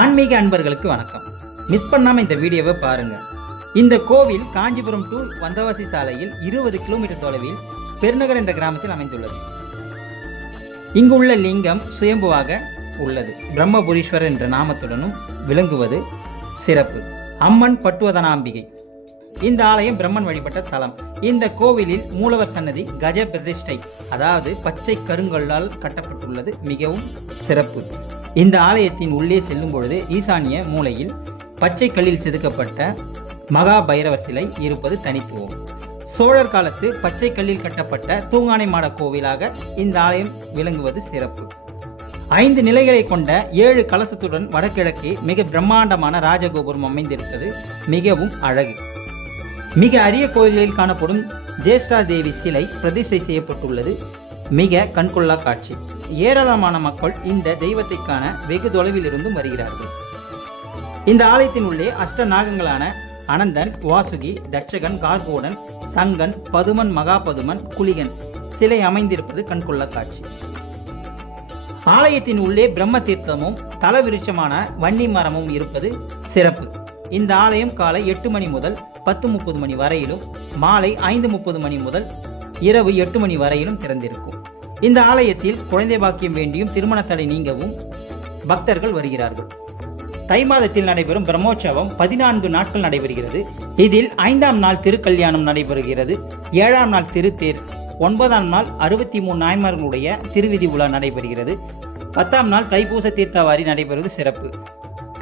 ஆன்மீக அன்பர்களுக்கு வணக்கம். மிஸ் பண்ணாம இந்த வீடியோவை பாருங்க. இந்த கோவில் காஞ்சிபுரம் டு வந்தவாசி சாலையில் 20 கிலோமீட்டர் தொலைவில் பெருநகர் என்ற கிராமத்தில் அமைந்துள்ளது. இங்கு உள்ள லிங்கம் சுயம்புவாக உள்ளது. பிரம்மபுரீஸ்வரர் என்ற நாமத்துடனும் விளங்குவது சிறப்பு. அம்மன் பட்டுவதனாம்பிகை. இந்த ஆலயம் பிரம்மன் வழிபட்ட தலம். இந்த கோவிலில் மூலவர் சன்னதி கஜ பிரதிஷ்டை, அதாவது பச்சை கருங்கல்லால் கட்டப்பட்டுள்ளது, மிகவும் சிறப்பு. இந்த ஆலயத்தின் உள்ளே செல்லும் பொழுது ஈசானிய மூலையில் பச்சை கல்லில் செதுக்கப்பட்ட மகா பைரவர் சிலை இருப்பது தனித்துவம். சோழர் காலத்து பச்சை கல்லில் கட்டப்பட்ட தூங்கானை மாட கோவிலாக இந்த ஆலயம் விளங்குவது சிறப்பு. 5 நிலைகளை கொண்ட 7 கலசத்துடன் வடகிழக்கே மிக பிரம்மாண்டமான ராஜகோபுரம் அமைந்திருப்பது மிகவும் அழகு. மிக அரிய கோயில்களில் காணப்படும் ஜேஷ்டா தேவி சிலை பிரதிஷ்டை செய்யப்பட்டுள்ளது. மிக கண்கொள்ளா காட்சி. ஏராளமான மக்கள் இந்த தெய்வத்தை காண வெகு தொலைவில் இருந்தும் வருகிறார்கள். இந்த ஆலயத்தின் உள்ளே அஷ்ட நாகங்களான அனந்தன், வாசுகி, தட்சகன், கார்கோடன், சங்கன், பதுமன், மகாபதுமன், குளிகன் சிலை அமைந்திருப்பது கண்கொள்ளா காட்சி. ஆலயத்தின் உள்ளே பிரம்ம தீர்த்தமும் தல விருட்சமான வன்னி மரமும் இருப்பது சிறப்பு. இந்த ஆலயம் காலை 8 மணி முதல் 10:30 மணி வரையிலும், மாலை 5:30 மணி முதல் இரவு 8 மணி வரையிலும் திறந்திருக்கும். இந்த ஆலயத்தில் குழந்தை பாக்கியம் வேண்டியும் திருமண தடை நீங்கவும் பக்தர்கள் வருகிறார்கள். தை மாதத்தில் நடைபெறும் பிரம்மோற்சவம் 14 நாட்கள் நடைபெறுகிறது. இதில் 5ஆம் நாள் திருக்கல்யாணம் நடைபெறுகிறது. 7ஆம் நாள் திருத்தேர், 9ஆம் நாள் 63 நாயன்மார்களுடைய திருவிதி உலா நடைபெறுகிறது. 10ஆம் நாள் தைப்பூச தீர்த்தவாரி நடைபெறுவது சிறப்பு.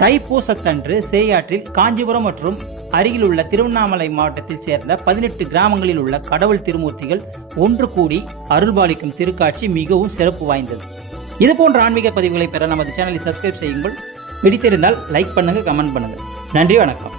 தைப்பூசத்தன்று சேயாற்றில் காஞ்சிபுரம் மற்றும் அருகில் உள்ள திருவண்ணாமலை மாவட்டத்தில் சேர்ந்த 18 கிராமங்களில் உள்ள கடவுள் திருமூர்த்திகள் ஒன்று கூடி அருள்பாலிக்கும் திருக்காட்சி மிகவும் சிறப்பு வாய்ந்தது. இதுபோன்ற ஆன்மீக பதிவுகளை பெற நமது சேனலை சப்ஸ்கிரைப் செய்யுங்கள். பிடித்திருந்தால் லைக் பண்ணுங்க, கமெண்ட் பண்ணுங்க. நன்றி, வணக்கம்.